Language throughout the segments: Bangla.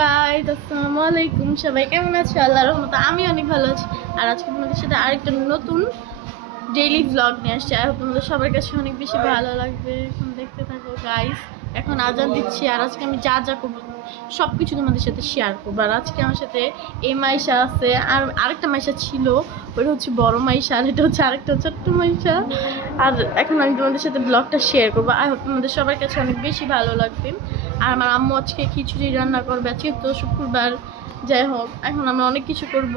গাইস, আসসালামু আলাইকুম। সবাই কেমন আছো? আল্লাহর রহমতে আমি অনেক ভালো আছি। আর আজকে তোমাদের সাথে আরেকটা নতুন ডেইলি ভ্লগ নিয়ে আসছি। আর তোমাদের সবার কাছে অনেক বেশি ভালো লাগবে। এখন দেখতে থাকো গাইস। এখন আজান দিচ্ছি আর আজকে আমি যা যা করবো সব কিছু তোমাদের সাথে শেয়ার করবো। আর আজকে আমার সাথে এই মাইশা আছে, আর আরেকটা মাইশা ছিল, ওইটা হচ্ছে বড় মাইশা, আর এটা হচ্ছে আরেকটা ছোট্ট মাইশা। আর এখন আমি তোমাদের সাথে ব্লগটা শেয়ার করবো। আই হোপ তোমাদের সবার কাছে অনেক বেশি ভালো লাগবে। আর আমার আম্মু আজকে খিচুড়ি রান্না করবে, আজকে তো শুক্রবার। যাই হোক, এখন আমরা অনেক কিছু করব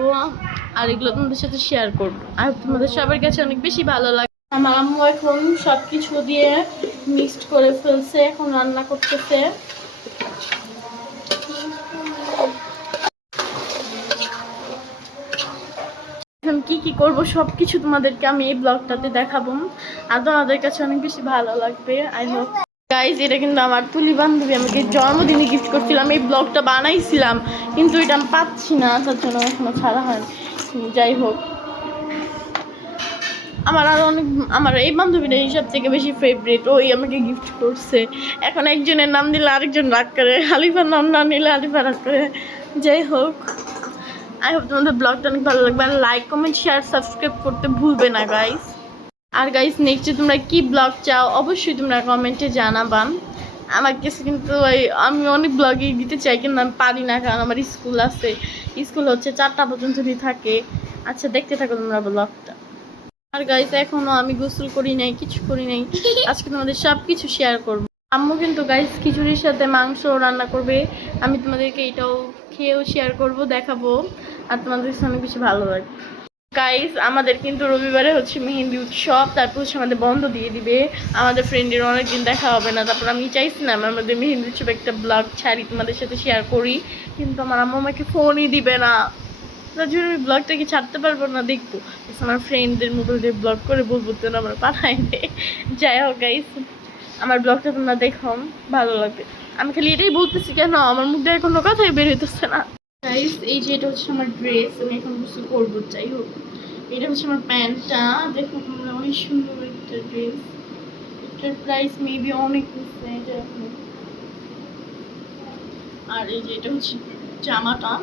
আর এগুলো তোমাদের সাথে শেয়ার করবো। আর তোমাদের সবার কাছে অনেক বেশি ভালো লাগে। আমার আম্মু এখন সব কিছু দিয়ে মিক্সড করে ফেলছে, এখন রান্না করতেছে। এখন কি করব সব কিছু তোমাদেরকে আমি এই ব্লগটাতে দেখাবো। আর তোমাদের কাছে অনেক বেশি ভালো লাগবে। আই হোপ গাইজ, এটা কিন্তু আমার তুলি বান্ধবী আমাকে জন্মদিনে গিফট করছিলাম। এই ব্লগটা বানাইছিলাম কিন্তু এটা আমি পাচ্ছি না, তার জন্য এখনো ছাড়া হয়নি। যাই হোক, আমার এই বান্ধবীটা হিসাব থেকে বেশি ফেভারিট, ওই আমাকে গিফট করছে। এখন একজনের নাম দিলে আরেকজন রাগ করে, আলিফার নাম না নিলে আলিফা রাগ করে। যাই হোক, আই হোপ তোমাদের ব্লগটা অনেক ভালো লাগবে। আর লাইক, কমেন্ট, শেয়ার, সাবস্ক্রাইব করতে ভুলবে না গাইস। আর গাইস, নেক্সটে তোমরা কি ব্লগ চাও অবশ্যই তোমরা কমেন্টে জানাবা। আমার কাছে কিন্তু আমি অনেক ব্লগই দিতে চাই কিন্তু আমি পারি না, কারণ আমার স্কুল আছে। স্কুল হচ্ছে 4টা পর্যন্ত থাকে। আচ্ছা, দেখতে থাকো তোমরা ব্লগটা। আর গাইস, এখনো আমি গোসল করি নাই, কিছু করি নাই। আজকে তোমাদের সব কিছু শেয়ার করবো। আম্মু কিন্তু গাইস খিচুড়ির সাথে মাংস রান্না করবে। আমি তোমাদেরকে এটাও খেয়েও শেয়ার করব, দেখাবো। আর তোমাদের কাছে অনেক বেশি ভালো লাগবে গাইস। আমাদের কিন্তু রবিবারে হচ্ছে মেহেন্দি উৎসব, তারপর হচ্ছে আমাদের বন্ধ দিয়ে দিবে। আমাদের ফ্রেন্ডের অনেকদিন দেখা হবে না। তারপর আমি চাইছিলাম আমাদের মেহেন্দি উৎসবে একটা ব্লগ ছাড়ি, তোমাদের সাথে শেয়ার করি, কিন্তু আমার আম্মু আমাকে ফোনই দিবে না। তার জন্য আমি ব্লগটা কি ছাড়তে পারবো না, দেখবো আমার ফ্রেন্ডদের মোবাইল দিয়ে ব্লগ করে বলবো তো আমরা পাঠাই দে। যাই হোক গাইস, আমার ব্লগটা তোমরা দেখো, ভালো লাগবে। আমি খালি এটাই বলতেছি, কেন আমার মুখ দিয়ে কোনো কথাই বের হইতেছে না গাইস। এই যে এটা হচ্ছে আমার ড্রেস, আমি এখন কিছু করবো। যাই হোক, এটা হচ্ছে আমার প্যান্টটা, দেখো তোমরা, অনেক সুন্দর একটা ড্রেস। এটার প্রাইস মেবি অনেক নিচ্ছে এটা। আর এই যে এটা হচ্ছে জামাটা,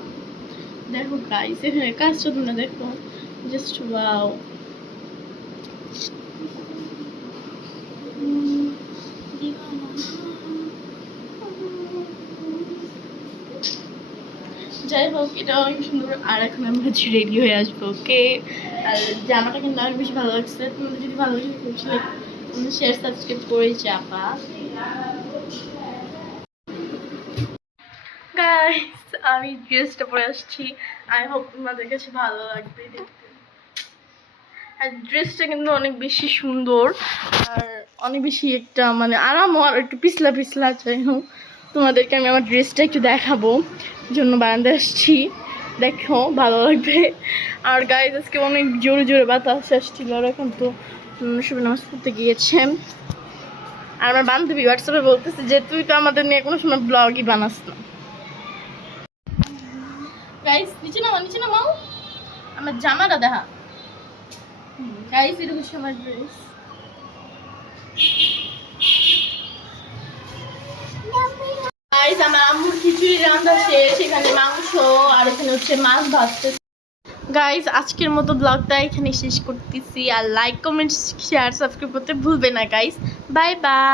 দেখো গাইস, এখানে কাজটা তোমরা দেখো, জাস্ট ওয়াও। যাই হোক, এটা অনেক সুন্দর। আর এখন আমি হচ্ছে রেডি হয়ে আসবো, ওকে। আর জামাটা কিন্তু অনেক বেশি ভালো লাগছে। তোমাদের যদি ভালো লাগে তুমি শেয়ার, সাবস্ক্রাইব করে যাবা গাইস। আমি ড্রেসটা পরে আসছি, আই হোপ তোমাদের কাছে ভালো লাগবে দেখতে। আর ড্রেসটা কিন্তু অনেক বেশি সুন্দর আর অনেক বেশি একটা মানে আরামও, আর একটু পিছলা পিছলা। যাই হোক, তোমাদেরকে আমি আমার ড্রেসটা একটু দেখাবো জন্য বারান্দায় আসছি, দেখো ভালো লাগবে। আর গাইজ, আজকে অনেক জোরে জোরে বাতাস আসছিল, আর এখন তো সবাই নামাজ পড়তে গিয়েছে। আর আমার বান্ধবী হোয়াটসঅ্যাপে বলতেছে যে তুই তো আমাদের নিয়ে কোনো সময় ব্লগই বানাস না। গাইজ, নিচে নামাও, আমার জামাটা দেখা। গাইস, এটা হচ্ছে আমার ড্রেস। গাইস, আমার আম্মুর খিচুড়ি রান্না শেষ, এখানে মাংস আর এখানে হচ্ছে মাছ ভাজতে। গাইস, আজকের মতো ব্লগটা এখানে শেষ করতেছি। আর লাইক, কমেন্ট, শেয়ার, সাবস্ক্রাইব করতে ভুলবে না গাইস। Bye bye.